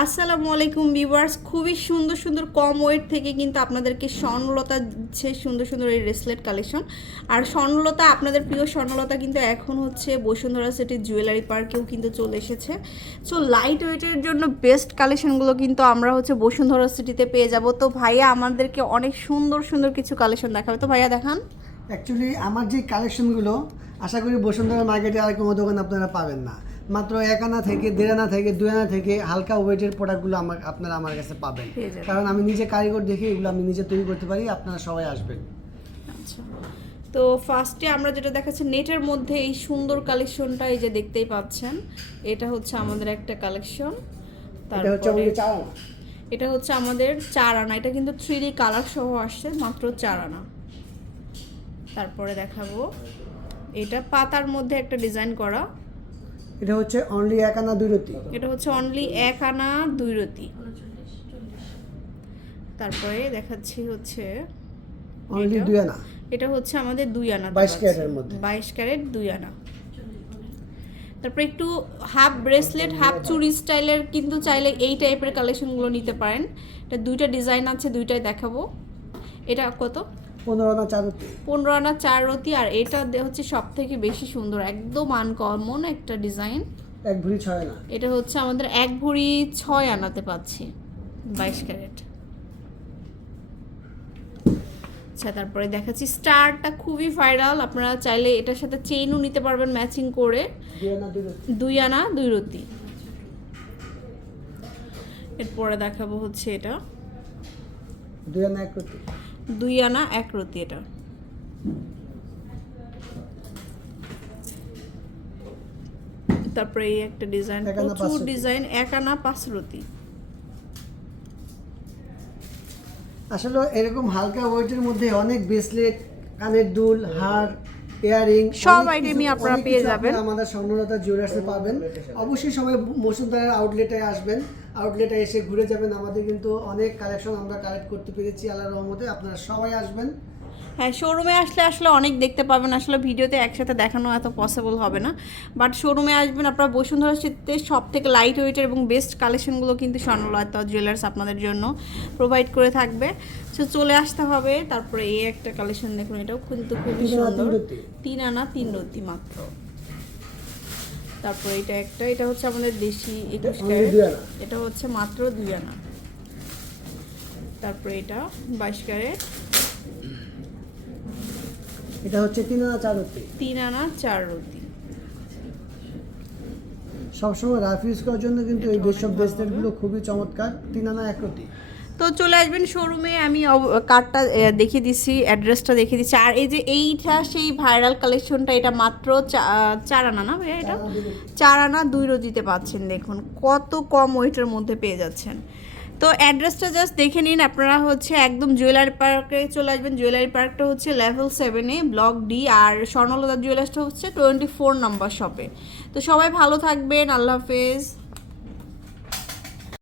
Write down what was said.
আসসালামু আলাইকুম ভিউয়ার্স। খুবই সুন্দর সুন্দর কম ওয়েট থেকে কিন্তু আপনাদেরকে স্বর্ণলতা দিচ্ছে সুন্দর সুন্দর এই রেসলেট কালেকশন আর স্বর্ণলতা, আপনাদের প্রিয় স্বর্ণলতা কিন্তু এখন হচ্ছে বসুন্ধরা সিটি জুয়েলারি পার্কেও কিন্তু চলে এসেছে। সো লাইট ওয়েটের জন্য বেস্ট কালেকশনগুলো কিন্তু আমরা হচ্ছে বসুন্ধরা সিটিতে পেয়ে যাব। তো ভাইয়া, আমাদেরকে অনেক সুন্দর সুন্দর কিছু কালেকশন দেখাবে। তো ভাইয়া, দেখান। অ্যাকচুয়ালি আমার যে কালেকশনগুলো আশা করি বসুন্ধরা মার্কেটে আর কোনো দোকান আপনারা পাবেন না। মাত্র এক আনা থেকে দেড় আনা থেকে দুই আনা থেকে হালকা ওয়েটের প্রোডাক্টগুলো আমার আপনারা আমার কাছে পাবেন। কারণ আমি নিজে কারিগর দেখে এগুলো আমি নিজে তৈরি করতে পারি আপনারা সবাই আসবেন। আচ্ছা। তো ফার্স্টে আমরা যেটা দেখাচ্ছি নেটের মধ্যে এই সুন্দর কালেকশনটা এই যে দেখতেই পাচ্ছেন এটা হচ্ছে আমাদের একটা কালেকশন তারপরে এটা হচ্ছে আমাদের চার আনা। এটা কিন্তু থ্রি ডি কালার সহ আসছে মাত্র চার আনা। তারপরে দেখাবো। এটা পাতার মধ্যে একটা ডিজাইন করা। এটা হচ্ছে অনলি এক আনা দুই রতি। এটা হচ্ছে অনলি এক আনা দুই রতি। তারপরে দেখাচ্ছি হচ্ছে অনলি দুই আনা। এটা হচ্ছে আমাদের দুই আনা 22 ক্যারেটের মধ্যে। বাইশ ক্যারেট দুই আনা। তারপরে একটু হাফ ব্রেসলেট হাফ চুড়ি স্টাইলের কিন্তু চাইলে এই টাইপের কালেকশনগুলো নিতে পারেন। এটা দুইটা ডিজাইন আছে দুইটাই দেখাবো। এটা কত? পনেরো আনা চার রতি পনেরো আনা চার রতি আর এটা হচ্ছে সব থেকে বেশি সুন্দর একদম আনকমন একটা ডিজাইন এক ভরি ছয় আনা। এটা হচ্ছে আমাদের এক ভরি ছয় আনাতে পাচ্ছি বাইশ ক্যারেট। আচ্ছা তারপরে দেখাচ্ছি স্টারটা খুবই ভাইরাল আপনারা চাইলে এটার সাথে চেইনও নিতে পারবেন ম্যাচিং করে। দুই আনা দুই রতি দুই আনা দুই রতি এরপরে দেখাবো হচ্ছে এটা। দুই আনা এক রতি দুই আনা এক রতি এটা। তারপরে এই একটা ডিজাইন প্রচুর ডিজাইন এক আনা পাঁচ রতি। আসলে এরকম হালকা ওয়েটের মধ্যে অনেক ব্রেসলেট কানের দুল হার ইয়ারিং সব item-ই আপনারা পেয়ে যাবেন। আমাদের স্বর্ণলতা জুয়েলার্সে পাবেন। অবশ্যই সবাই মসুদারের আউটলেটে আসবেন। আউটলেটে এসে ঘুরে যাবেন। আমাদের কিন্তু অনেক কালেকশন আমরা কালেক্ট করতে পেরেছি আল্লাহ রহমতে। আপনারা সবাই আসবেন। হ্যাঁ শোরুমে আসলে আসলে অনেক দেখতে পাবেন। আসলে ভিডিওতে একসাথে দেখানো এত পসিবল হবে না। বাট শোরুমে আসবেন। আপনারা বসুন্ধরা শীতে সব থেকে লাইট ওয়েটের এবং বেস্ট কালেকশনগুলো কিন্তু স্বর্ণলতা জুয়েলার্স আপনাদের জন্য প্রোভাইড করে থাকবে। সো চলে আসতে হবে। তারপরে এই একটা কালেকশন দেখুন এটাও খুবই সুন্দর। তিন আনা তিন রতি মাত্র। তারপরে এটা একটা এটা হচ্ছে আমাদের দেশি একুশ ক্যারেট। এটা হচ্ছে মাত্র দুই আনা। তারপরে এটা বাইশ ক্যারেট। এটা হচ্ছে তিন আনা চার রতি। তিন আনা চার রতি। সবসময় রাফ ইউজ করার জন্য কিন্তু এই যেসব ব্রেসলেটগুলো খুবই চমৎকার। তিন আনা এক রতি। তো চলে আসবেন শোরুমে আমি কার্ডটা দেখিয়ে দিচ্ছি অ্যাড্রেসটা দেখিয়ে দিচ্ছি। আর এই যে এইটা সেই ভাইরাল কালেকশনটা এটা মাত্র চা- চার আনা না ভাইয়া এটা? চার আনা দুই রোজিতে পাচ্ছেন দেখুন। কত কম ওয়েটের মধ্যে পেয়ে যাচ্ছেন। তো অ্যাড্রেসটা জাস্ট দেখে নিন আপনারা হচ্ছে একদম জুয়েলারি পার্কে চলে আসবেন। জুয়েলারি পার্কটা হচ্ছে লেভেল সেভেনে ব্লক ডি আর স্বর্ণলতা জুয়েলার্সটা হচ্ছে টোয়েন্টি ফোর নাম্বার শপে তো সবাই ভালো থাকবেন আল্লাহ হাফেজ।